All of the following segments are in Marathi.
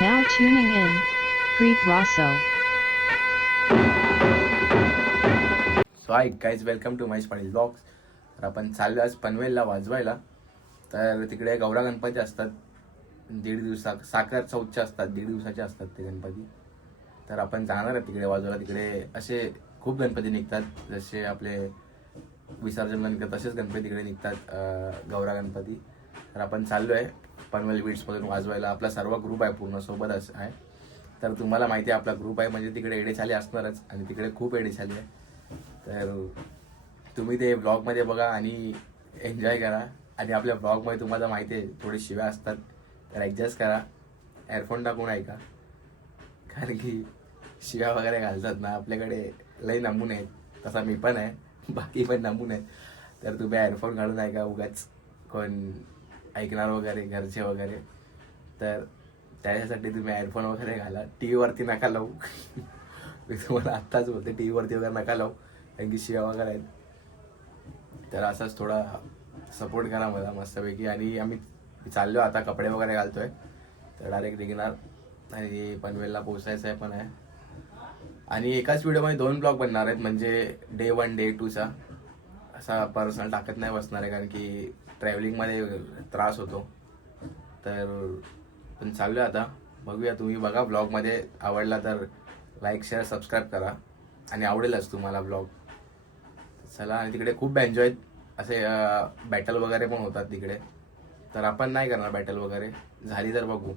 Now tuning in, Preet Rosso. So hi guys, welcome to Mahesh Patil blogs. तर आपण चाललो आज पनवेलला वाजवायला. तर तिकडे गौरा गणपती असतात, 1.5 दिवसा साखर चौथच्या असतात, 1.5 दिवसाचे असतात ते गणपती. तर आपण जाणार आहे तिकडे वाजवायला. तिकडे असे खूप गणपती निघतात, जसे आपले विसर्जन निघतात तसेच गणपती तिकडे निघतात, गौरा गणपती. तर आपण चाललो आहे पनवेल बीट्समधून वाजवायला. आपला सर्व ग्रुप आहे, पूर्ण सोबतच आहे. तर तुम्हाला माहिती आहे आपला ग्रुप आहे म्हणजे तिकडे एडेछाली असणारच, आणि तिकडे खूप एडेछाली आहे. तर तुम्ही ते ब्लॉगमध्ये बघा आणि एन्जॉय करा. आणि आपल्या ब्लॉगमध्ये तुम्हाला माहिती आहे थोडी शिव्या असतात, तर ॲडजस्ट करा, एअरफोन टाकून ऐका. कारण की शिव्या वगैरे घालतात ना आपल्याकडे लई नमुने आहेत. तसा मी पण आहे, बाकी पण नमुने आहेत. तर तुम्ही एअरफोन घालून ऐका, उगाच कोण ऐकणार वगैरे घरचे वगैरे. तर त्याच्यासाठी तुम्ही एअरफोन वगैरे घाला. टी व्हीवरती नका लावू. मी तुम्हाला आत्ताच बोलते, टी व्हीवरती वगैरे नका लावू, कारण की शिव्या वगैरे आहेत. तर असाच थोडा सपोर्ट करा मला मस्तपैकी. आणि आम्ही चाललो आता, कपडे वगैरे घालतोय, तर डायरेक्ट निघणार आणि पनवेलला पोचायचं आहे पण आहे. आणि एकाच व्हिडिओमध्ये 2 ब्लॉग बनणार आहेत, म्हणजे डे 1 डे 2चा. असा पर्सनल टाकत नाही बसणार आहे, कारण की ट्रॅव्हलिंगमध्ये त्रास होतो. तर पण चालू आहे आता, बघूया. तुम्ही बघा ब्लॉगमध्ये, आवडला तर लाईक शेअर सबस्क्राईब करा, आणि आवडेलच तुम्हाला ब्लॉग. चला. आणि तिकडे खूप एन्जॉय असे बॅटल वगैरे पण होतात तिकडे. तर आपण नाही करणार बॅटल वगैरे, झाली तर बघू.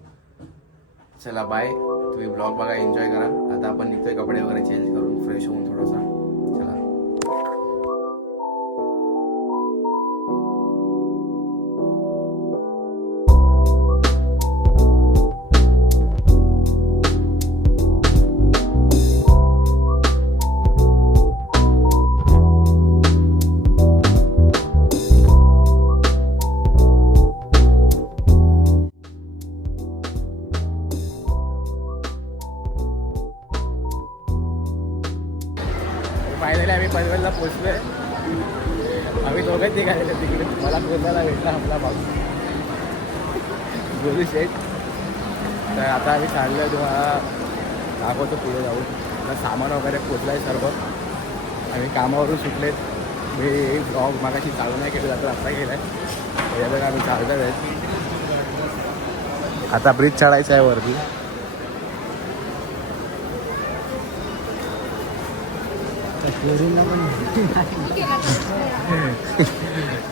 चला बाय. तुम्ही ब्लॉग बघा, एन्जॉय करा. आता आपण निघतोय कपडे वगैरे चेंज करून, फ्रेश होऊन थोडासा. चला. फायनली आम्ही पनवेलला पोचलोय. आम्ही दोघंच निघालेले तिकडे. मला पोचायला भेटला आपला भाऊ गोलू शेठ. तर आता आम्ही चाललोय, तुम्हाला दाखवतो पुढे जाऊन. आता सामान वगैरे पोचलाय सर्व. आम्ही कामावरून सुटलेत. मी ब्लॉग मागाशी चालू नाही केलं जातं, आता केलं आहे. त्याच्यात आम्ही चालतो आहे. आता ब्रिज चढायचं आहे वरती.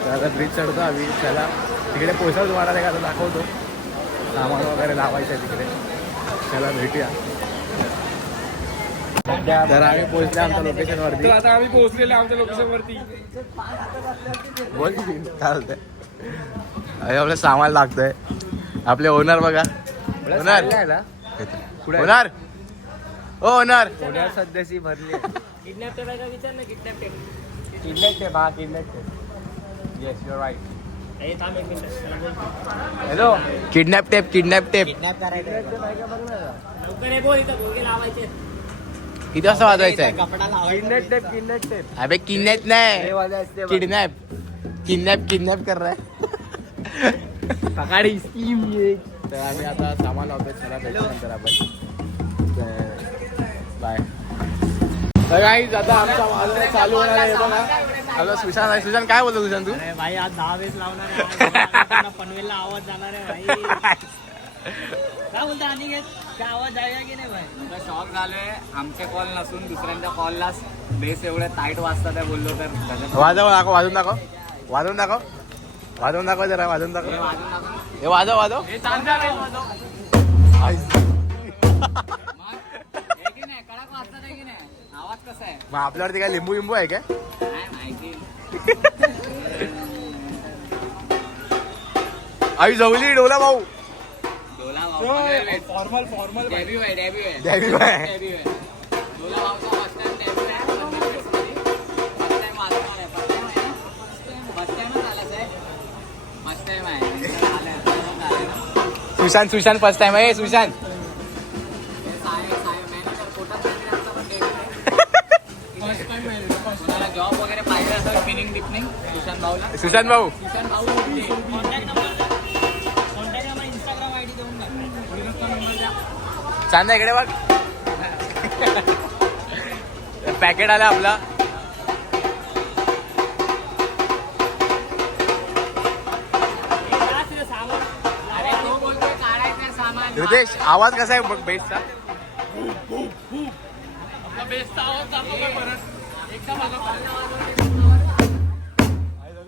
आता ब्रिज चढतो आम्ही. त्याला तिकडे पोचायला तुम्हाला नाही का, आता दाखवतो. सामान वगैरे लावायचं आहे तिकडे. त्याला भेटूया. तर आम्ही पोहोचले आमच्या लोकेशनवरती. तर आता आम्ही पोहोचलेलो आमच्या लोकेशनवरती. बोल चालतंय. अरे आपलं सामान लागतंय. आपले ओनर बघा. ओनर ओनर ओ ओनर. पुण्यात सध्याची भरली. किडनॅप टेप आहे का विचार ना. किडनॅप टेप हा kidnap tape. Yes you are right. Hello. Kidnap tape kidnap tape kidnap करायचं लवकर बोल. इथं भोगे लावायचे. किती वाजता वाजवायचं आहे? कपडा लावायचा. Kidnap tape. अबे किडनॅप नाही, किडनॅप किडनॅप किडनॅप कर रहा है. पकाडी स्कीम. तर आम्ही आता सामान लावतोय. चला भेटल्यानंतर आपण. बाय. तर गाईज आता आमचा वाजवा चालू होणार आहे बघा. हॅलो सुशांत आहे. सुशांत काय बोलतो सुशांत तू? अरे भाई आज 10 वेळेस लावणार आहे. पनवेलला आवाज जाणार आहे भाई. काय बोलतो अनिकेत, काय आवाज जायगा की नाही भाई? शॉक झालोय. आमचे कॉल नसून दुसऱ्यांच्या कॉलला बेस एवढे टाईट वाजतात आहे बोललो तर. वाजव दाखव, वाजून दाखव, वाजवून दाखव, वाजवून दाखव जरा, वाजवून दाखव. हे वाजव वाजव. कडक वाजतात आहे की नाही? आवाज कसा आहे मग आपल्यावरती काय लिंबू लिंबू आहे काय? काय माहिती. आई जवली डोला भाऊ. डोला फॉर्मल डेब्यू आहे. डॅबी बाय. डोला भाऊचा फर्स्ट टाइम डेब्यू आहे. फर्स्ट टाइम वाजवणार आहे. फर्स्ट टाइमच आलाच आहे. फर्स्ट टाइम आहे. सुशांत फर्स्ट टाइम आहे. सुशांत जॉब वगैरे पाहिजे असेल फिनिंग डिपनिंग सुशांत भाऊला. सुशांत भाऊ कॉन्टॅक्ट नंबर इंस्टाग्राम आयडी देऊन चांदा इकडे बघ. पॅकेट आला आपला. अरे तो बोलतोय काढायचं सामान. हृदेश आवाज कसा आहे बघ बेसचा.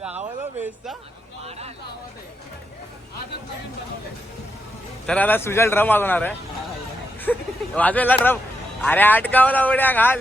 आवाज बेसचा. तर आता सुजल ड्रम वाजवणार आहे. वाजवेला ड्रम. अरे आटकावला उड्या घाल.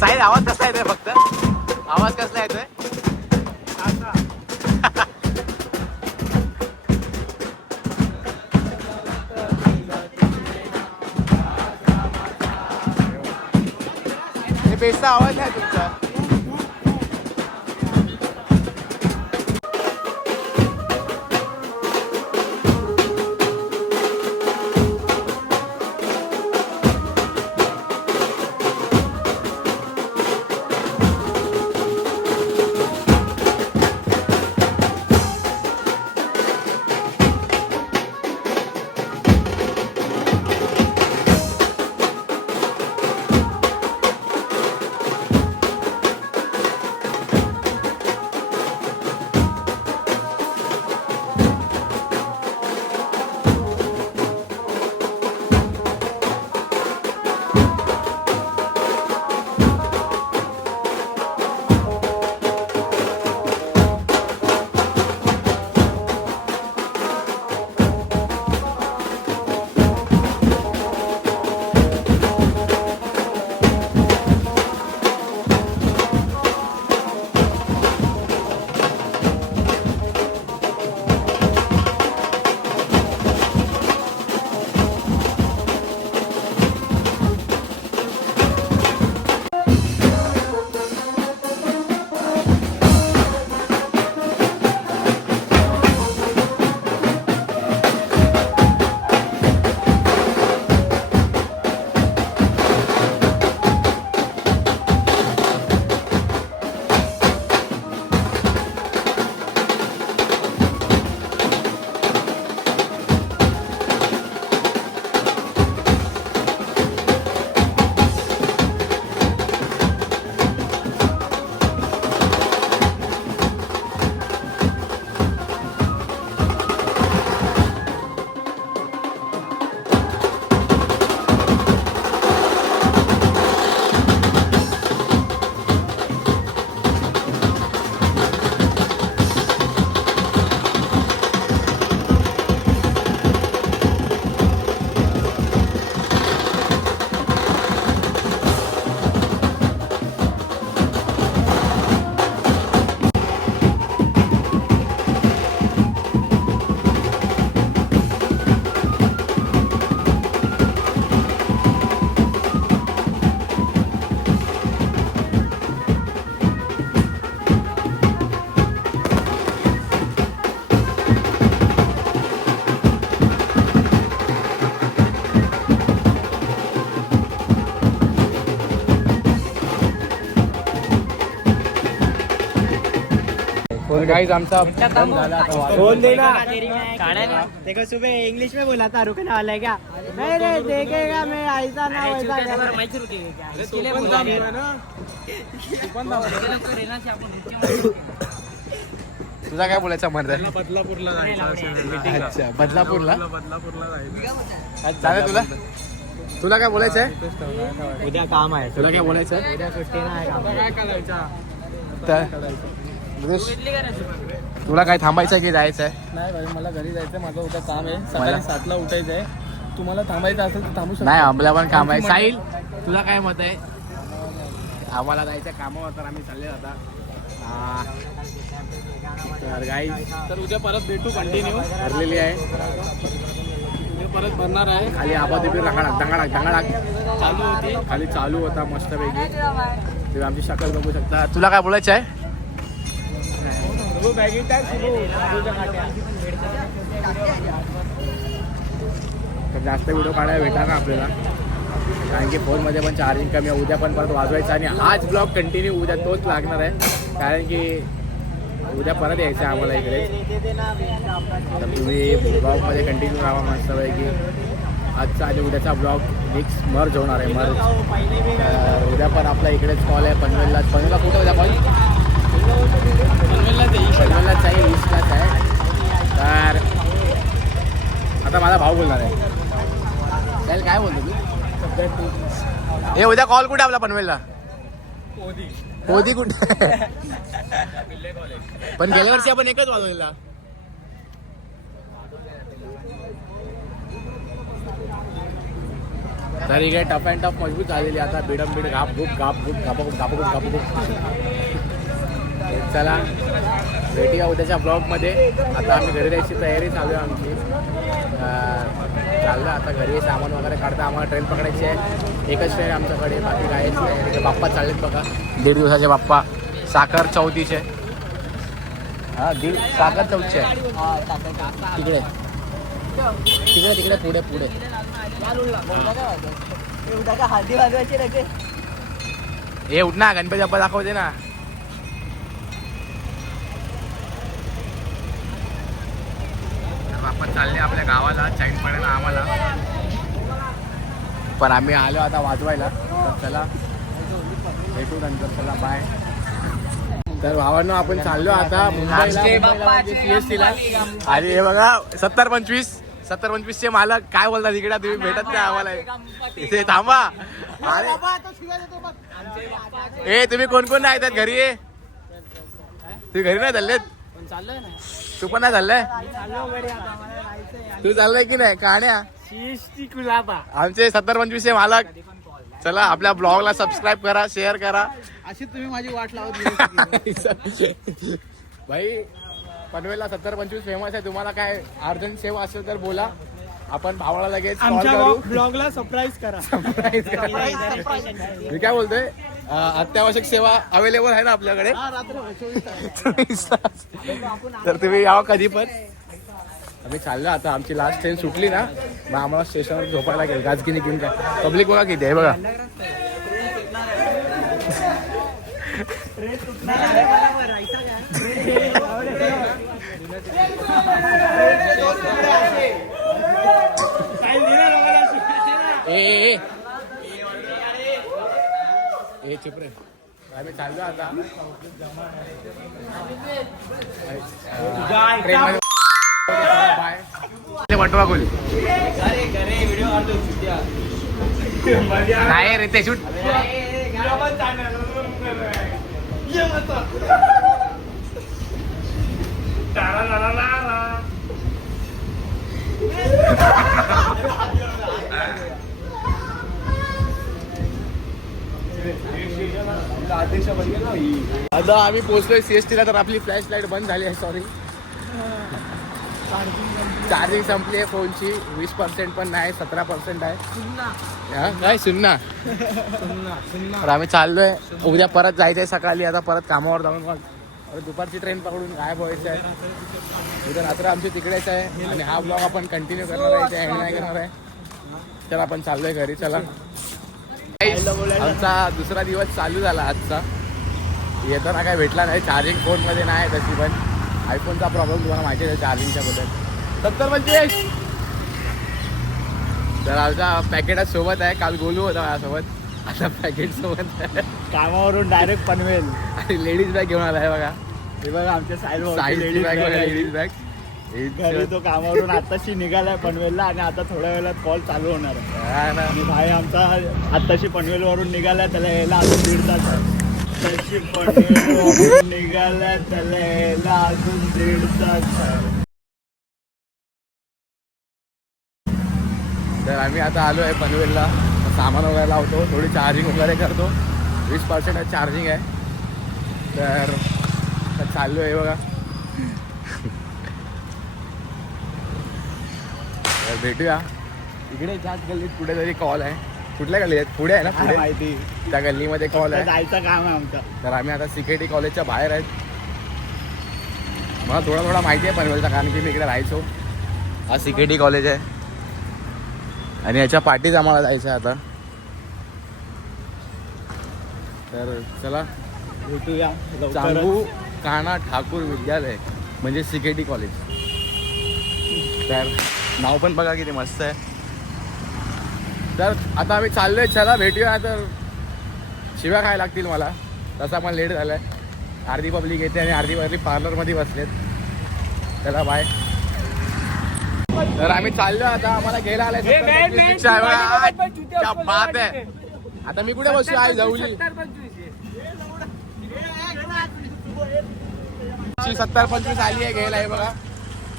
साहेब आवाज कसा येतोय फक्त. आवाज कसला येतोय. बेसचा आवाज नाही तुमचा. गाईज आमचा done झाला आता वाजून. फोन दे ना देखो सुबह इंग्लिश में बोला था रुकने वाला है क्या नहीं रे देखेगा मैं ऐसा ना वैसा तुझा काय बोलायचा मन रे? बदलापूरला अच्छा बदलापूरला चालेल तुला तुला काय बोलायचं आहे? उद्या काम आहे तुला काय बोलायचं उद्या सुट्टी नाही काम तर तुला काय थांबायचं आहे की जायचं आहे? नाही भाई मला घरी जायचं माझं उद्या काम आहे सकाळी 7ला उठायचं आहे तुम्हाला थांबायचं असेल तर थांबू शकता नाही आम्हाला पण काम आहे. साहिल तुला काय मत आहे? आम्हाला जायचं कामावर तर आम्ही चालले आता तर गाई तर उद्या परत भेटू कंटिन्यू भरलेली आहे उद्या परत भरणार आहे खाली आबादेबीर दंगाडाक दंगाडाक दंगाडाक चालू होती खाली चालू होता मस्तपैकी. तुम्ही आमची शक्ल बघू शकता. तुला काय बोलायचं आहे? तर जास्त व्हिडिओ काढायला भेटा ना आपल्याला कारण की फोनमध्ये पण चार्जिंग कमी आहे. उद्या पण परत वाजवायचं आणि हाच ब्लॉग कंटिन्यू उद्या तोच लागणार आहे कारण की उद्या परत यायचं आहे आम्हाला इकडे. तर तुम्ही ब्लॉगमध्ये कंटिन्यू राहा मस्तपैकी. आजचा आणि उद्याचा ब्लॉग मिक्स मर्ज होणार आहे मर्ज. उद्या पण आपला इकडेच कॉल आहे पनवेलला. पनवेलला कुठं उद्या कॉल? पनवेललाच आहे ईस्टलाच आहे. तर आता माझा भाऊ बोलणार आहे. त्याला काय बोलतो तू? हे उद्या कॉल कुठे आपला पनवेलला? मोदी कुठे? पण गेल्या वर्षी आपण एकच वाजवलेला. तर इकडे टफ अँड टफ मजबूत झालेली आता बिडम बिड घाप घुप चला भेटूया उद्याच्या ब्लॉगमध्ये. आता आम्ही घरी जायची तयारी चालू आहे आमची. चाललं आता घरी सामान वगैरे काढता. आम्हाला ट्रेन पकडायची आहे. एकच ट्रेन आमच्याकडे बाकी काहीच नाही. तिथे बाप्पा चाललेत बघा 1.5 दिवसाचे बाप्पा. साखर चौथीचे हां साखर चौथीचे तिकडे तिकडे तिकडे पुढे पुढे हळदी वाजवायची रे हे उठ ना गणपती बाप्पा दाखवते ना. आपण चालले आपल्या गावाला चाईन पडेल आम्हाला पण आम्ही आलो आता वाजवायला. तर चला भेटू नंतर. चला बाय. तर भावांनो आपण चाललो आता मुंबईला CST ला. आणि हे बघा 70-25 चे मालक काय बोलतात इकडे तुम्ही भेटत नाही आम्हाला इथे थांबा. अरे ए तुम्ही कोण कोण नाही येतात घरी? तुम्ही घरी नाही चाललेत? चाललोय ना तू पण नाही चाललंय? तू चाललंय की नाही? काढ्या आमचे 70-25 चे मालक. चला आपल्या ब्लॉगला सबस्क्राईब करा शेअर करा. अशी तुम्ही माझी वाट लावत भाई पनवेलला 70-25 फेमस आहे. तुम्हाला काय अर्जंट सेवा असेल तर बोला. आपण भावाला लगेच कॉल करू. ब्लॉगला सरप्राईज करा. मी काय बोलतोय अत्यावश्यक सेवा अवेलेबल आहे ना आपल्याकडे. तर तुम्ही यावं कधी पण. आम्ही चाललो आता. आमची लास्ट ट्रेन सुटली ना मग आम्हाला स्टेशनवर झोपायला गेलं. गाजगिनी घेऊन काय पब्लिक बघा किती आहे बघा. ए चुप रे. आम्ही चाललो आता बाय. वटवा गोल नाही रे ते शूट. आता आम्ही पोहोचलोय CST ला. तर आपली फ्लॅश लाईट बंद झाली आहे. सॉरी चार्जिंग संपली आहे फोनची. 20% पण नाही 17% आहे. काय सुन्ना. तर आम्ही चाललोय. उद्या परत जायचंय सकाळी. आता परत कामावर जाऊन मग दुपारची ट्रेन पकडून गायब व्हायचं आहे. उद्या रात्र आमची तिकडेच आहे. आणि हा ब्लॉग आपण कंटिन्यू करणार आहे. एंड नाही करणार आहे. तर आपण चाललोय घरी. चला आमचा दुसरा दिवस चालू झाला आजचा. येताना काय भेटला नाही. चार्जिंग फोनमध्ये नाही तशी पण. आयफोनचा प्रॉब्लेम तुम्हाला माहिती आहे चार्जिंगच्या बद्दल. 70-25. तर आमचा पॅकेट सोबत आहे. काल गोलू होता माझ्यासोबत, आता पॅकेट सोबत आहे. कामावरून डायरेक्ट पनवेल. आणि लेडीज बॅग घेऊन आला आहे बघा. हे बघा आमच्या साईड साईजची बॅग बघा, लेडीज बॅग. घरी तो कामावरून आताशी निघालाय पनवेलला आणि आता थोड्या वेळात कॉल चालू होणार आहे. हा ना. आणि भाई आमचा आताशी पनवेलवरून निघालाय, त्याला यायला अजून 1.5 तास आहे. आताशी पनवेलवरून निघालाय, त्याला यायला अजून 1.5 तास आहे. तर आम्ही आता आलो आहे पनवेलला. सामान वगैरे लावतो, थोडी चार्जिंग वगैरे करतो. 20% चार्जिंग आहे. तर चाललो आहे बघा. तर भेटूया इकडे. त्याच गल्लीत कुठेतरी कॉल आहे. कुठल्या गल्ली आहेत? पुढे आहे ना, काय पुढे माहिती, त्या गल्लीमध्ये कॉल आहे. जायचं काम आहे आमचं. तर आम्ही आता CKT कॉलेजच्या बाहेर आहेत. मला थोडा माहिती आहे पनवेलचा, कारण की मी इकडे राहायचो. हा CKT कॉलेज आहे आणि याच्या पाठीच आम्हाला जायचं आहे आता. तर चला भेटूया चांगू काना ठाकूर विद्यालय म्हणजे CKT कॉलेज. तर नाव पण बघा किती मस्त आहे. तर आता आम्ही चाललोय. चला भेटूया. तर शिव्या खायला लागतील मला, तसा पण लेट झालाय. अर्धी पब्लिक येते आणि अर्धी पब्लिक पार्लरमध्ये बसलेत. चला बाय. तर आम्ही चाललो आता. आम्हाला घ्यायला आलाय 70-25 रिक्षा आहे बघा. क्या बात आहे. आता मी कुठे बसू आहे? जवळी 70-25 आली आहे घ्यायला. आहे बघा.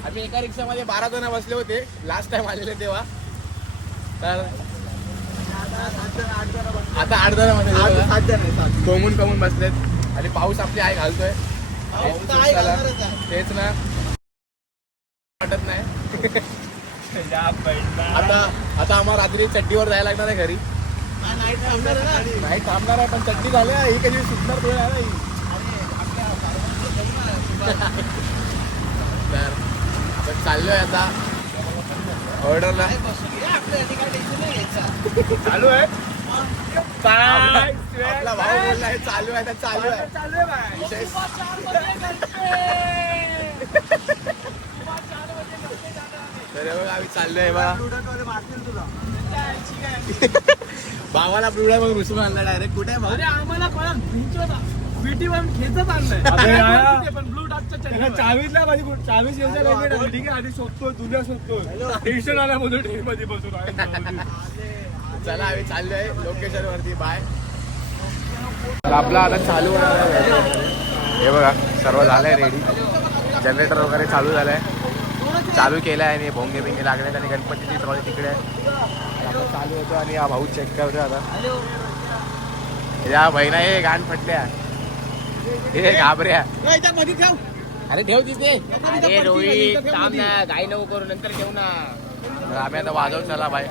आम्ही एका रिक्षामध्ये 12 जण बसले होते लास्ट टाइम आलेले तेव्हा. तर आता 8 जण कमून बसलेत आणि पाऊस आपली आई घालतोय. चला, तेच ना, वाटत नाही. आता आम्हाला रात्री चड्डीवर जायला लागणार आहे घरी. नाही थांबणार आहे, पण चड्डी झाली ही कधी सुटणार थोडी आहे ना. तर आपण चाललोय आता ऑर्डरला. चालू आहे. आपला भाऊ बोललाय चालू आहे. तर चालू आहे विषय. तर बघा आम्ही चाललोय बघा. भावाला ब्लूडा मग रुसून आणला डायरेक्ट. कुठे आहे भाऊ? आम्हाला चावीसला माझी चावीस ठीक आहे. आधी शोधतोय, तुझ्या शोधतोय, टेन्शन आल्यामधून ट्रेन मध्ये बसून चला आम्ही चाललोय लोकेशन वरती. बाय. तर आपला आता चालू होणार आहे. हे बघा सर्व झालंय रेडी. जनरेटर वगैरे चालू झालंय. चालू केलं आहे आणि भोंगे बिंगे लागलेत आणि गणपतीची ट्रॉली तिकडे आहे. आता चालू होतो आणि हा भाऊ चेक करतो आता. या बहिणा हे गाण फटल्या, हे घाबऱ्या. अरे ठेव तिथे. अरे रोहित थांब ना, घाई नको करू, नंतर ठेवू ना. तर आम्ही आता वाजव. चला बाय.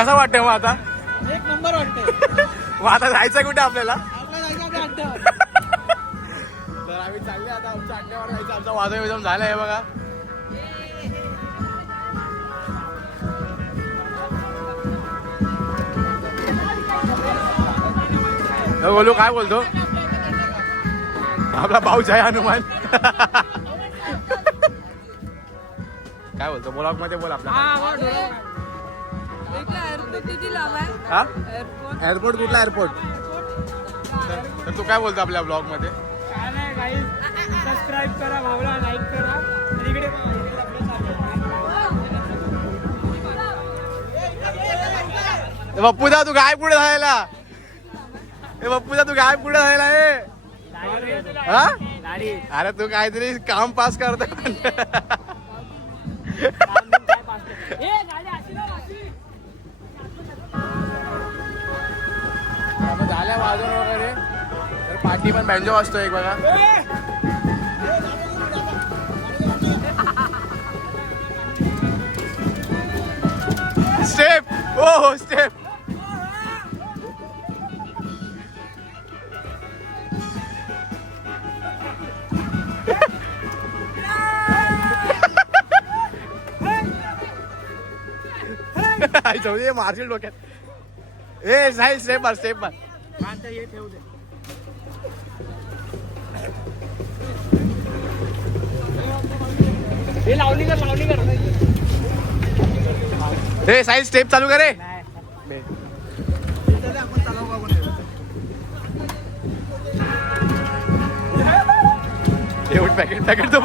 कसा वाटतंय मग आता? एक नंबर वाटते. मग आता जायचं कुठे आपल्याला? आपल्या जायचं अड्डा. तर आम्ही चालले आता आमच्या अड्ड्यावर जायचं. आमचा वादळ विजम झालाय बघा. बोलू काय बोलतो आपला भाऊच आहे हनुमान. काय बोलतो ब्लॉग मध्ये बोल आपला. हा एअरपोर्ट कुठला एअरपोर्ट? तर तू काय बोलतो आपल्या ब्लॉग मध्ये? काय नाही गाईज, सबस्क्राईब करा, भावला लाईक करा. आणि इकडे बप्पूदा तू काय पुढे जायला? ए बप्पूदा तू काय पुढे जायला आहे? हा अरे तू काहीतरी काम पास करतो. झाल्या वाजून वगैरे तर पाठी पण बँजो वाजतो एक बघा. स्टेप हो स्टेप. मार्शल डोक्यात. ए साहिल स्टेप मार स्टेप मार. हे ठेवू दे. हे लावली कर. ए साहिल स्टेप चालू करे. एवढं पॅकेट तो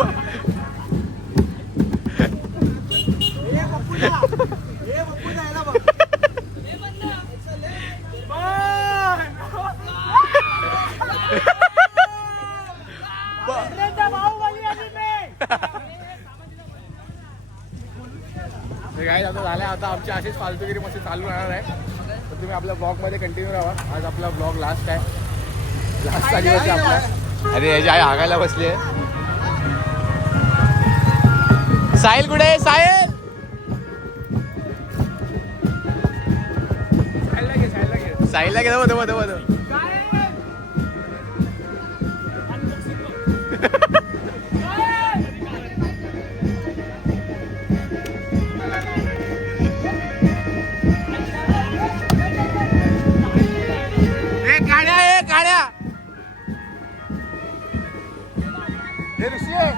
काय आता झालंय. आता आमची अशीच फालतूगिरी मस्त चालू राहणार आहे. तर तुम्ही आपल्या ब्लॉग मध्ये कंटिन्यू राहा. आज आपला ब्लॉग लास्ट आहे. लास्टचा दिवस आहे आपला. अरे याची आई हागायला बसली आहे. साहिल कुठे? साहिल साहिलला घे. बघ गाड्या हे ऋषी आहे.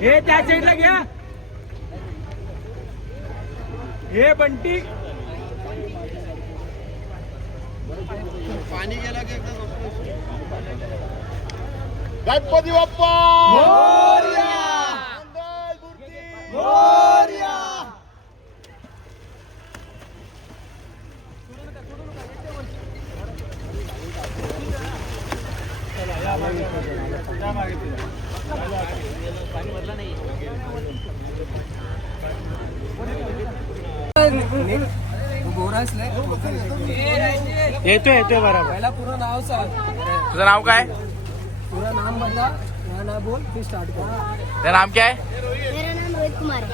हे त्या साईडला घ्या. हे बंटी पाणी गेला की गणपती बाप्पा मोरया. मोरया. येतोय बरोबर. पहिला पूर्ण नाव सांग. तुझं नाव काय? पूरा नाम बता. गाना बोल फिर स्टार्ट कर. तेरा नाम क्या है? मेरा नाम रोहित कुमार है.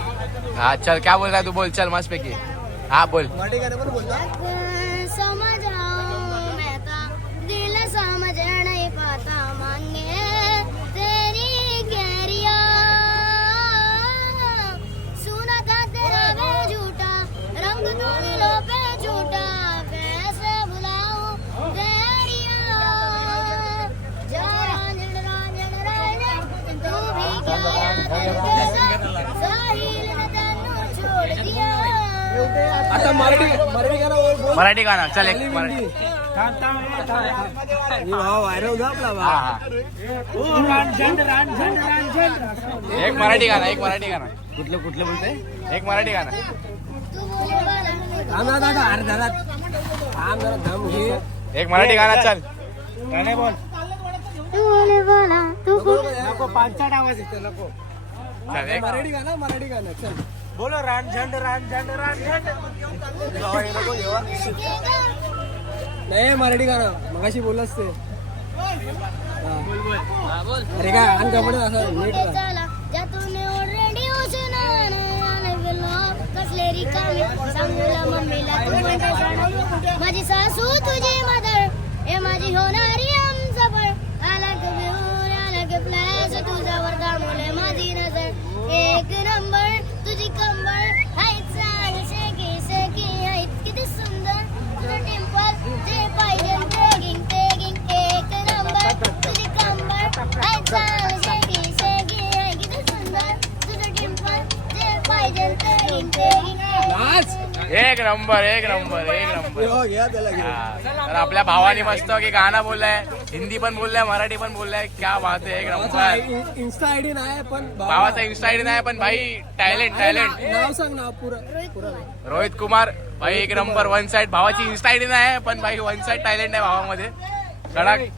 हाँ चल क्या बोल रहा है तू? बोल चल मस्त पैकी. हाँ बोल. समझ जाऊं मैं तो दिल समझ नहीं पाता मांगे तेरी गहरिया. सुना था तेरा वे झूठा रंग धुंधलों पे झूठा. कैसे भुलाऊं तेरिया. जरा रांझण रांझण तू भी क्या याद करके साहिल ने तेनू छोड़ दिया. आता मराठी गाणं बोल. मराठी गाणं चल एक हिंदी. मराठी. व्हायरल होता आपला हा हा एक मराठी गाणं कुठलं बोलतंय एक मराठी गाणं तू बोले बाला थांब ना दादा अरे दादा थांब जरा दम घे एक मराठी गाणं चल तू बोले बाला तू नको पांचाट आवाज येतो नको चल एक मराठी गाणं चल बोलो रानझंड नाही मराठी गाणं मगाशी बोललास ते अरे काय आण कपडे असं नीट कर. चला ज्यातून ऑलरेडी कसले रिकामी सांगूला मम्मीला तू म्हणते सण माझी सासू तुझी मदर हे माझी होणारी आमजवळ आला की फ्लॅश तुझा वरदा मुले माझी नजर एक नंबर तुझी कंबर हाय चाल शेकी शेकी हाय किती सुंदर तुझं टिम्पल जे पाहिजे पेगिंग एक नंबर तुझी कंबर हाय चाल शेकी शेकी हाय किती सुंदर तुझं टिम्पल जे पाहिजे पेगिंग नाच एक नंबर हो, घ्या त्याला घे. हा. तर आपल्या भावाने मस्त की गाणं बोललाय हिंदी पण बोललाय मराठी पण बोललाय क्या बात आहे एक नंबर इन्स्टा आयडी नाही पण भावाचा इन्स्टा आयडी नाही पण भाई टॅलेंट नाव सांग ना पुरं रोहित कुमार भाई एक नंबर वन साइड भावाची इन्स्टा आयडी नाही पण भाई वन साइड टॅलेंट आहे भावामध्ये कडक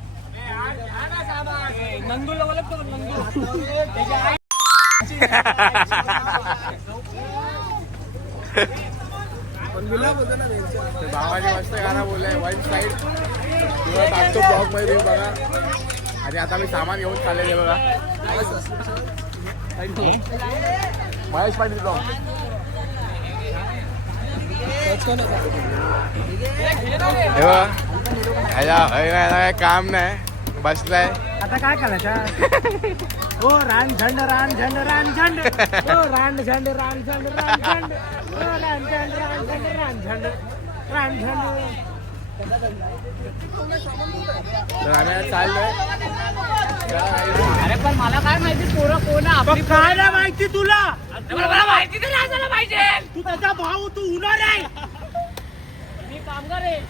पण विलाप होतं ना त्यांचं. भावाने मस्त गाणं बोललंय वन साइड तुला टाकतो ब्लॉग मध्ये तुम्ही बघा आणि आता मी सामान घेऊन चाललेले बघा महेश पाटील ब्लॉग हे बघा ह्याला काय काम नाही बसलाय आता काय करायचं हो रानझंड हो रानझंड हो रानझंड तर आम्ही आज चाललोय अरे पण मला काय माहिती पोरं कोण आहे? आपली काय नाही माहिती तुला मला माहिती तरी असायला पाहिजे. तू त्याचा भाऊ तू उन्हाळ आहे मी कामगार आहे.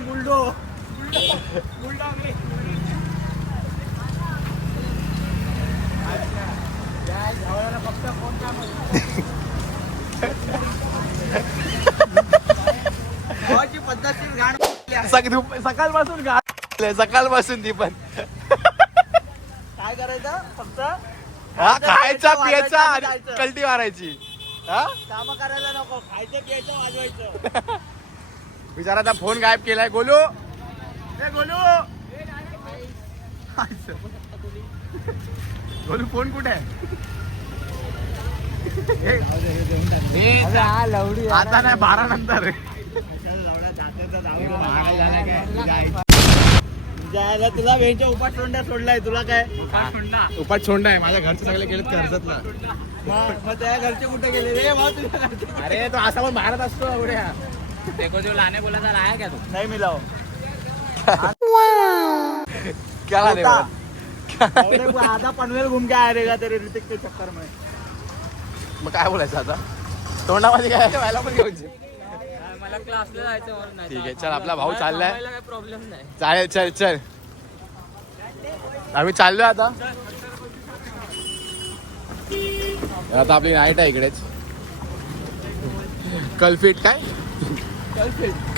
बुलडो सकाळपासून ती पण काय करायचं फक्त हा खायचा पियाचा आणि कल्टी मारायची हा काम करायला नको खायचं प्यायचं वाजवायचं बिचाराचा फोन गायब केलाय गोलू गोलू फोन कुठे आहे आता नाही 12 नंतर जायला तुला वेळच्या उपाट सोंड्या सोडलाय तुला काय उपाट छोंड आहे माझ्या घरचे सगळे गेलेत कर्जतला मग त्या घरचे कुठे गेले रे भाऊ तुझ्या घरचे अरे तो असा पण बाहेरच असतो एवढ्या देखो जो लाने बोला था लाया क्या तू? नाही मिलाव क्या रे बा? आधा पनवेल घूम के आया रहेगा तेरे ऋतिक के चक्कर में मग काय बोलायचं आता तोंडामध्ये काय व्हायला पण घेऊन मला क्लासला जायचं म्हणून नाही. ठीक आहे चल आपला भाऊ चाललाय थांबायला काही प्रॉब्लेम नाही. चालेल चल आम्ही चाललोय आता आता आपली नाईट आहे इकडेच कलफिट काय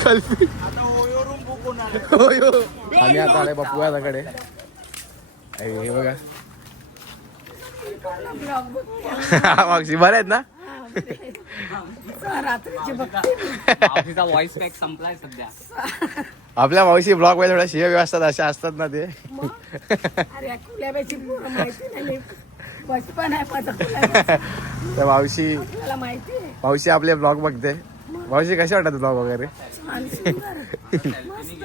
कलफिट आता ओयो रूम बुक होणार आम्ही आता आले बापूयाकडे हे बघा मागची बरं आहेत ना ऑफिसचा व्हॉइस पॅक संपलाय सध्या. आपल्या मावशी ब्लॉग मध्ये थोड्या शिव्या असतात अशा असतात ना ते अरे कुल्याबाईची माहिती नाही बचपन आहे तर मावशी मला माहिती आहे मावशी आपले ब्लॉग बघते मावशी कसे वाटतात ब्लॉग वगैरे छान सुंदर मस्त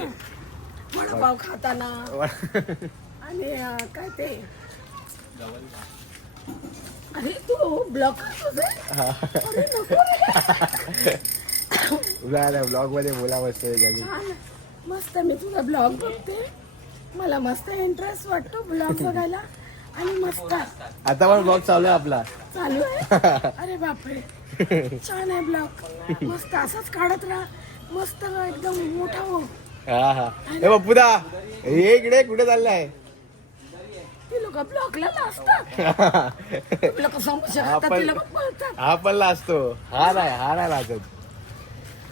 वडापाव खाताना आणि काय ते अरे तू ब्लॉक ब्लॉग मध्ये बोला मस्त मस्त मी तुझा ब्लॉग बघते मला मस्त इंटरेस्ट वाटतो ब्लॉग बघायला आणि मस्त आता पण ब्लॉग चालू आहे आपला चालू आहे अरे बापरे छान आहे ब्लॉग मस्त असंच काढत राहा मस्त एकदम मोठा हो हा हा हे बप्पूदा हे इकडे कुठे चाललाय ती लोक ब्लॉकला असतात लोक समजू शकतात ती लोक बोलतात हा पण लाजतो हा नाही लाजत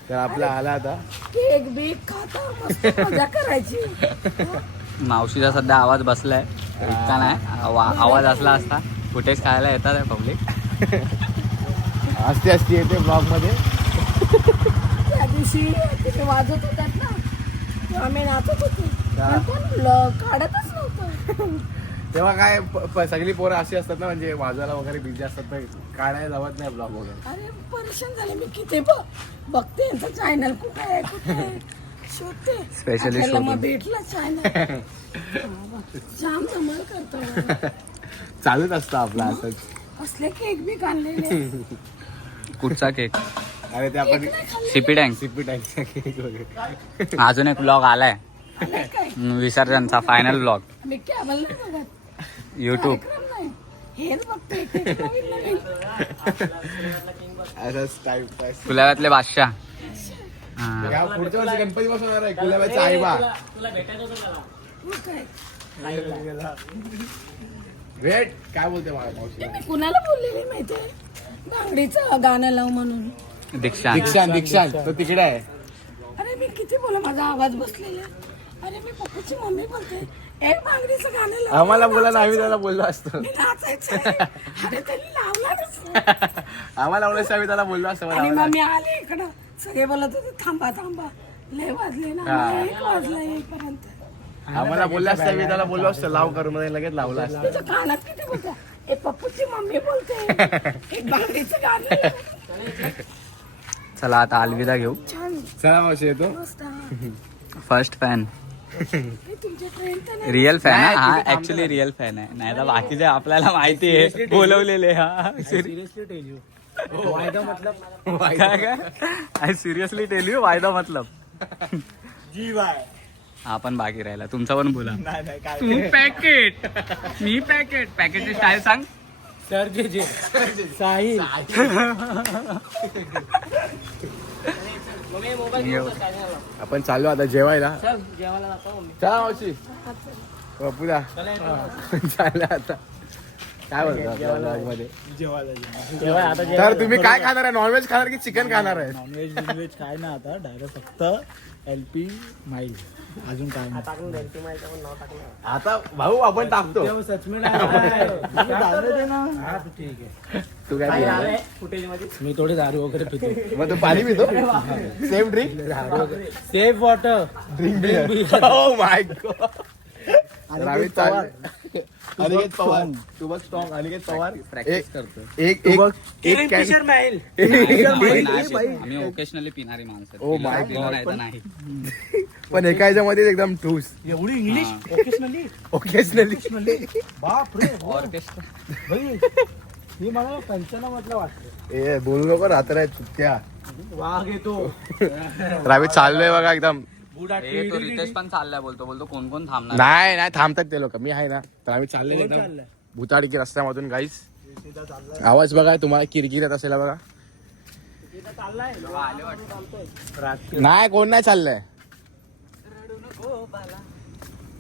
तर आपला आला आता केक बीक खाता मस्त मजा करायची मावशीचा सध्या आवाज बसलाय इतका नाही आवाज असला असता फुटेज खायला येतात आहे पब्लिक असते येते ब्लॉग मध्ये त्या दिवशी तिथे वाजत होतात ना तेव्हा मी नाचत होते पण कोण ब्लॉग काढतच नव्हतं तेव्हा काय सगळी पोरं अशी असतात ना म्हणजे वाजवायला वगैरे बिझी असतात तर काढायला जमत नाही ब्लॉग वगैरे अरे परेशान झाले मी किती बघते यांचं चॅनल कुठे आहे शोधते Specially आपल्याला मग शोधून. भेटला चॅनल जाम धमाल करतो चालूच असतं आपलं असंच असले केक बी आणलेले कुठचा केक अरे ते आपण सीपी टँक सीपी टाईपचा केक वगैरे अजून एक ब्लॉग आलाय आले काय विसर्जनचा फायनल ब्लॉग मी कॅमल नाही बघत युट्यूब कार्यक्रम नाही हेच बघते ते नवीन नवीन असंच टाईपपास कुलाव्यातले बादशाह या पुढच्या वर्षी गणपती बसवणार आहे कुलाबाचा आईबा मग काय भेट काय बोलते मला मावशी ते मी कुणाला बोललेली माहितीये बांगडीचं गाणं लाव म्हणून दीक्षा तो तिकडे आहे अरे मी किती बोला माझा आवाज बसलेला अरे मी पप्पूची मम्मी बोलते एक बांगडीचं गाणं लाव आम्हाला बोला ना आम्ही त्याला बोललो असतो मी नाचायचं अरे त्यांनी लावलाच आम्हाला बोलायचं आम्ही त्याला बोललो असतो आणि मग मी आले इकडं सगळे बोलत होते थांबा लय वाजले ना मला 1 वाजला येईपर्यंत आम्हाला बोललं असतं आम्ही त्याला बोललो असतो लाव करून मध्ये लगेच लावला असतं तुझ्या कानात किती बोलता एक पप्पूची मम्मी बोलते एक बांगडीचं गाणं लाव. चला आता अलविदा घेऊ छान चला मावशी येतो मस्त फर्स्ट फॅन हे तुमच्या ट्रेन तर नाही रिअल फॅन हा ऍक्च्युली रिअल फॅन आहे नाही तर बाकीचे आपल्याला माहिती आहे बोलवलेले हा काय सिरियसली टेल यू वायदा मतलब हा पण बाकी राहिला तुमचा पण बोला तू पॅकेट मी पॅकेटची स्टाईल सांग साहिल आपण चाललो आता जेवायला चला मावशी बापूला चाललं आता काय बोलतो मध्ये तर तुम्ही काय खाणार आहे नॉनव्हेज खाणार की चिकन खाणार आहे नॉनव्हेज काय ना आता डायरेक्ट फक्त LP माईल अजून काय नाही आता भाऊ आपण टाकतो ठीक आहे तू काय पिणार? मी थोडी दारू वगैरे पितो मग तू पाणी पितो same drink safe water drink oh my God Aniket Pawar तू बघ स्ट्रॉंग अनिकेत पवार प्रॅक्टिस करतो एक can- आम्ही ओकेशनली पिणारी माणसं Oh my पिणार God. नाही तर नाही पण एका ह्याच्यामध्ये एकदम ठूस एवढी इंग्लिश ओकेशनली ओकेशनली बाप रे ऑर्केस्ट्रा ही मला पंचनामतलं वाटतं ए बोलू नको राहत रे चुत्या वाघ येतो तर आम्ही चाललोय बघा एकदम तो रितेश पण चाललाय बोलतो कोण कोण थांबणार नाही थांबतात ते लोक मी आहे ना तर आम्ही चाललेलो एकदम भुताडकी रस्त्यामधून गाईस आवाज बघा तुम्हाला किरकिर येत असेल बघा नाही कोण नाही चाललंय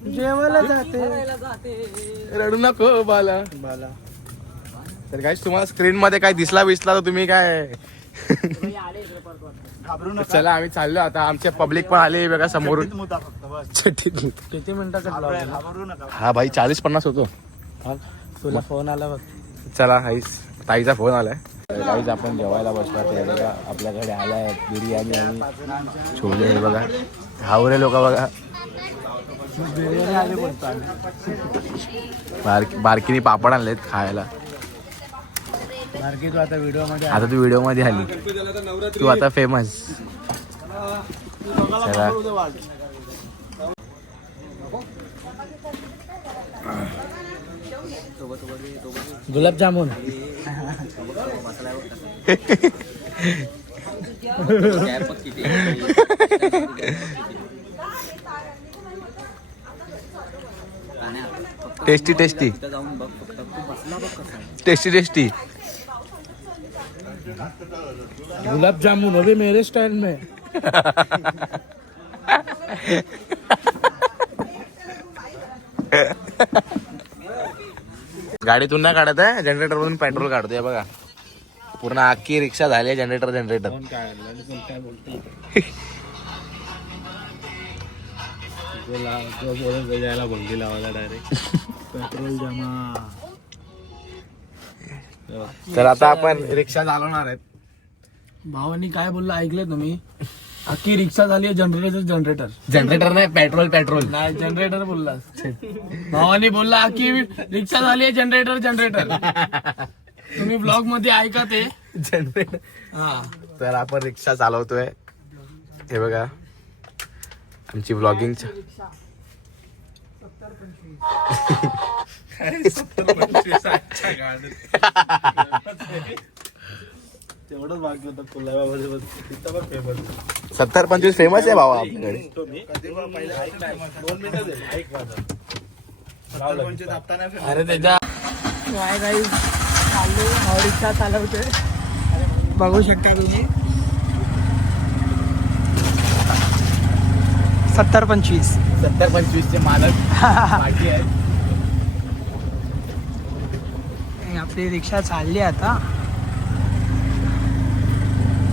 जेवायला जाते रडू नको बाला तर गाईस तुम्हाला स्क्रीन मध्ये काय दिसला तर तुम्ही काय चला आम्ही चाललो आता आमचे पब्लिक पण आले बघा समोरून किती मिनिटाचा घाबरू नका हा भाई 40-50 होतो तुला फोन आला बघ चला ताईचा फोन आलाय गाईज आपण जेवायला बसला ते बघा आपल्याकडे आलाय बिर्याणी आणि छोले हे बघा हावरे लोक बघा बिर्याणी आली बोलतो बारकीनी पापड आणलेत खायला बारकी तू आता व्हिडिओ मध्ये आता तू व्हिडिओ मध्ये आली तू आता फेमस चला गुलाबजामुन टेस्टी जाऊन बघ फक्त तू बसला बघ कसा टेस्टी गुलाब जामुन अभी मेरे स्टाइल में. गाडीतून नाही काढत आहे, जनरेटर मधून पेट्रोल काढतोय बघा. पूर्ण अख्खी रिक्षा झाली जनरेटर. काय बोलतो जायला भंगी लावायला डायरेक्ट पेट्रोल जमा. तर आता आपण रिक्षा चालवणार आहेत. भावानी काय बोललं ऐकले तुम्ही? अख्खी रिक्षा झाली आहे जनरेटर. जनरेटर नाही, पेट्रोल. नाही जनरेटर बोलला. भावानी बोलला अख्खी रिक्षा झाली आहे जनरेटर. तुम्ही ब्लॉग मध्ये ऐका ते जनरेटर. हा. तर आपण रिक्षा चालवतोय. हे बघा आमची ब्लॉगिंग. तेवढंच बाकी होतं कुलाब्यामध्ये 70-25 फेमस आहे भावा आपल्याकडे. अरे त्याच्या काय काही चाललो रिक्षा चालवते. बघू शकता तुम्ही 70-25 चे मालक पार्टी आहे. आपली रिक्षा चालली आता.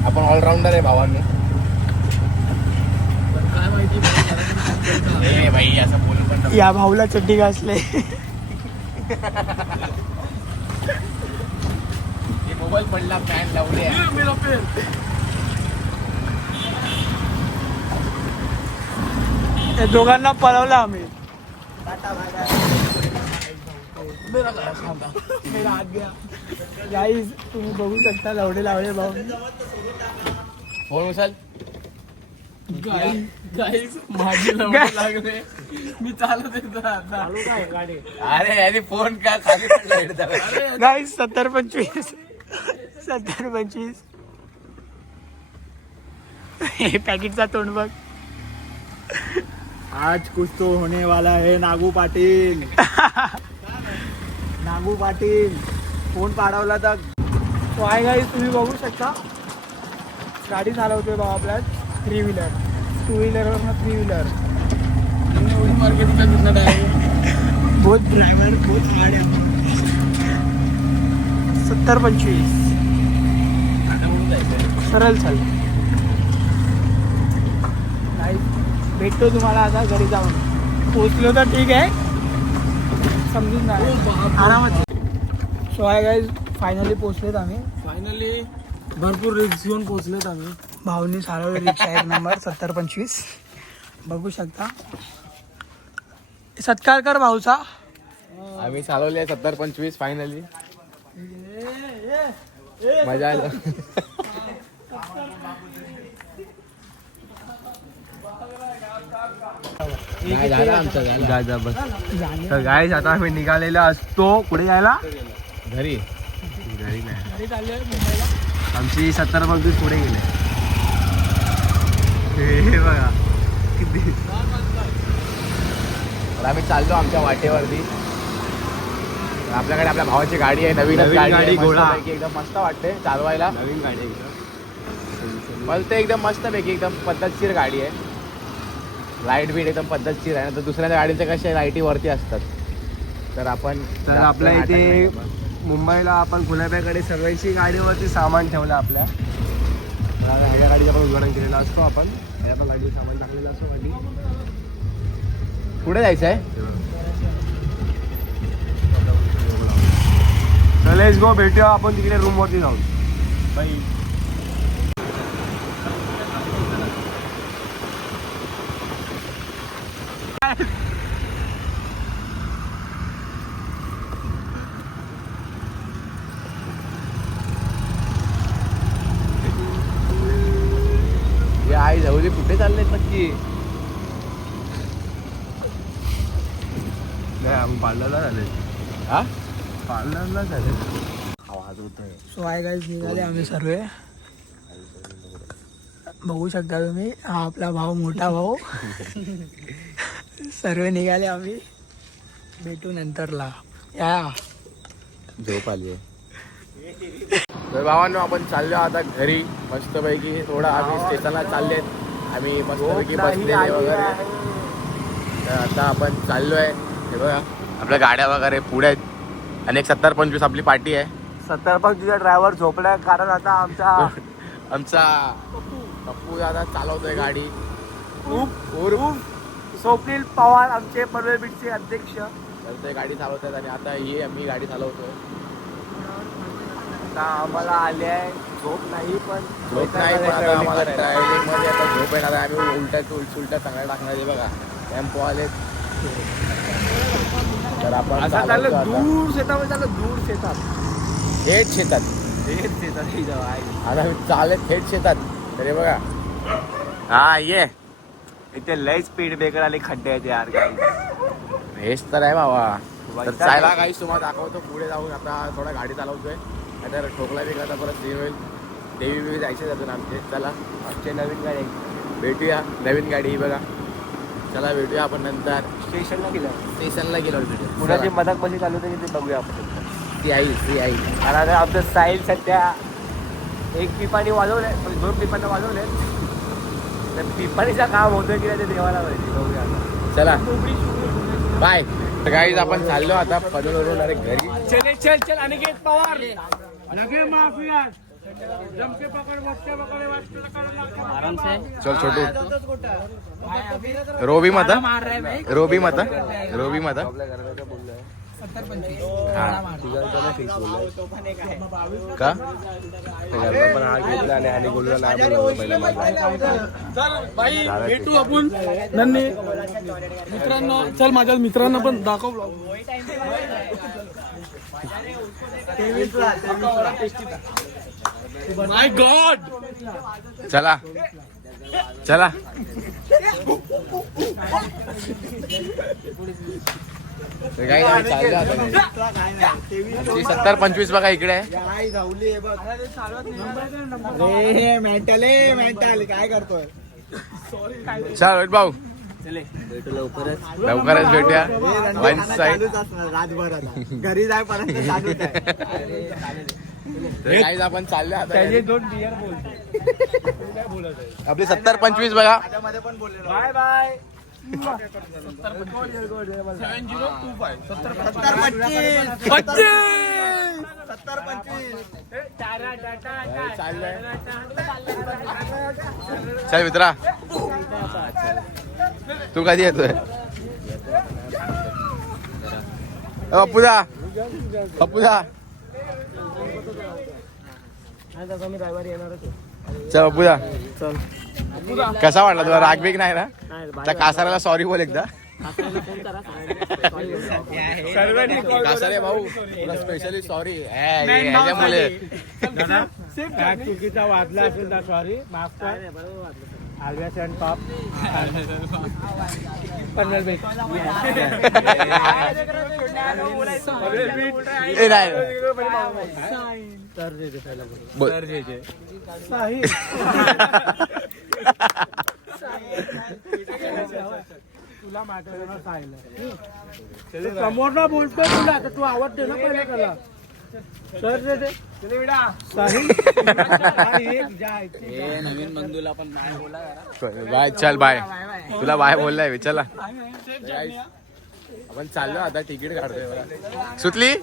आपण ऑलराऊंडर आहे भावांनो. काय माहिती ए भाई असं बोलू पण नको. या भाऊला चड्डी घासले. मोबाईल पडला, फॅन लावले. दोघांना पळवला आम्ही. गाईज तुम्ही बघू शकता लवडे लावले भाऊ. फोन उचल. गाईज माझी लवडे लागले. मी चालत येतो आता. अरे याने फोन का खाली पडला. गाईज 70-25 हे पॅकेटचा तोंड बघ. आज कुछ तो होने वाला है. नागू पाटील फोन पाडवला तर काय गाईज तुम्ही बघू शकता. गाडी चालवतोय भाऊ आपल्या 3 व्हीलर 2 व्हीलरवरनं 3 व्हीलर. बहुत ड्रायव्हर बहुत हार्ड आहे. 70-25 सरळ चाल. भेटतो तुम्हाला आता घरी जाऊन. पोचलो तर ठीक आहे, समजून जा आरामात. सो आहे गाईज फायनली पोचलेत आम्ही. भरपूर रिक्स घेऊन पोचलेत आम्ही. भाऊनी चालवली रिक्षा 1 नंबर 70-25 बघू शकता. सत्कार कर भाऊचा. आम्ही चालवले 70-25 फायनली. मजा आली. तर गाईज आता आम्ही निघालेलो असतो. कुठे जायला? घरी घरी चाललोय मुंबईला. आमची 70-25 पुढे गेले. हे बघा किती. आम्ही चाललो आमच्या वाटेवरती. आपल्याकडे आपल्या भावाची गाडी आहे. नवीन गाडी घोडा एकदम मस्त वाटते चालवायला. नवीन गाडी बोलते एकदम मस्त पैकी एकदम पद्धतशीर गाडी आहे. लाईट बीट एकदम पद्धतशीर आहे. तर दुसऱ्या गाडीचे कसे लाईटी वरती असतात. तर आपण तर आपल्या इथे मुंबईला आपण गुलाब्याकडे सर्वांची गाडीवरती सामान ठेवलं. आपल्या ह्या गाडीचं पण उद्घाटन केलेलं असतो आपण. ह्या पण गाडीचं सामान टाकलेलं असतो. गाडी पुढे जायचं आहे. तर लेट्स गो. भेटूया आपण तिकडे रूमवरती जाऊन. बाई. आई जाऊ दे. कुठे चाललेत नक्की? नाही आपण पार्लरला झाले. हा पार्लरला झाले. आवाज होतोय. सो आहे गाईज निघाले आम्ही सर्व. बघू शकता तुम्ही. हा आपला भाऊ मोठा भाऊ. सर्व निघाले आम्ही. भेटू नंतरला. या झोप आली आहे. तर भावांनो आपण चाललो आता घरी मस्तपैकी. थोडा आम्ही स्टेशनला चाललेत, आम्ही मस्तपैकी बसलेले वगैरे. तर आता आपण चाललोय. हे बघा आपल्या गाड्या वगैरे पुढे आहेत आणि एक 70-25 आपली पार्टी आहे. 70-25 ड्रायव्हर झोपलाय कारण आता आमचा पप्पू दादा चालवतोय गाडी. स्वप्नील पवार आमचे पनवेल बीटचे अध्यक्ष तर ते गाडी चालवतात आणि आता ही मी गाडी चालवतोय. आता आम्हाला आले आहे झोप नाही पण झोप नाही पण आता आम्हाला ट्रॅव्हलिंग मध्ये आता झोप येणार आहे. आम्ही उलट्या चांगल्या टाकणार आहे. बघा टेम्पो आले. तर आपण असं चाललं दूर शेतामध्ये चाललं दूर शेतात थेट शेतात आता चालत थेट शेतात. तर हे बघा हा ये इथे लय स्पीड ब्रेकर आले खड्डे आहेत यार काही. हेच तर आहे बाबा. तर चायला काहीच तुम्हाला दाखवतो पुढे जाऊन. आता थोडा गाडी चालवतोय. आता ठोकला बिकला तर परत सीन होईल. देवी जायचे जातो ना आमचे. चला आमचे नवीन गाडी भेटूया. नवीन गाडी ही बघा. चला भेटूया आपण नंतर. स्टेशनला गेलो पुण्याची मदक मध्ये चालू होते ते बघूया आपण. ती आई आणि आता आमचं साहिल सध्या एक पिपाणी वाजवले 2 पिपांना वाजवले. तर पिपाणीचं काम होतं की नाही ते देवाला माहिती. बघूया चला बाय. गाईज आपण चाललो आता पनवेलवरून अरे घरी. चल अनिकेत पवार लगे माफिया जमके पकड़ बच्चे पकड़े आराम से. चल छोटू रोबी मता रोबी मता आपल्या घराचं बोललोय 70-25 हा फिक्स बोललोय का पण हा घेतला आणि बोलला नाही बोलला पहिला माझा. चल बाई भेटू आपण नन्नी मित्रांनो. चल माझ्या मित्रांना पण दाखव ब्लॉग. माय गॉड. चला तर काही नाही चाललं आता. 70-25 बघा इकडे आहे. मेंटल काय करतोय. चल रोहित भाऊ लवकरच भेटूया. वन साईड घरी जायपर्यंत चालूच आहे. काहीच आपण चाललो आता त्याचे घरी. 2 बियर बोलतो. आपली 70-25 बघा. Bye bye. 70-25 चल मित्रा तू कधी येतोय. पप्पूदा चल पप्पूदा कसा वाटला तुला. राग बीक नाही ना. त्या कासाराला सॉरी बोल एकदा. कासारे भाऊ तुला स्पेशली सॉरी ह्याच्यामुळे. चुकीचा वाजला असेल तर सॉरी माफ कर. आलव्यास अँड टॉप पनवेल बीच. ए नाही बोल. तुला माझ्या साहिल समोरला बोलतोय तुला तर तू आवाज दे ना पहिला त्याला. सर नवीन बंधूला पण नाही बोला जरा. बाय. चल बाय. तुला बाय बोललाय चला. आपण चाललो आता. तिकीट काढतोय बघा. सुतली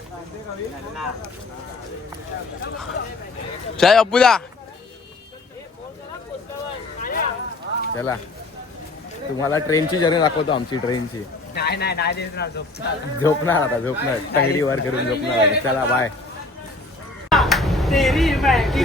चल अप्पूदा. चला तुम्हाला ट्रेनची जर्नी दाखवतो. आमची ट्रेनची झोपणार आता. टंगडी वर करून झोपणार. चला बाय. तेरी मॅगी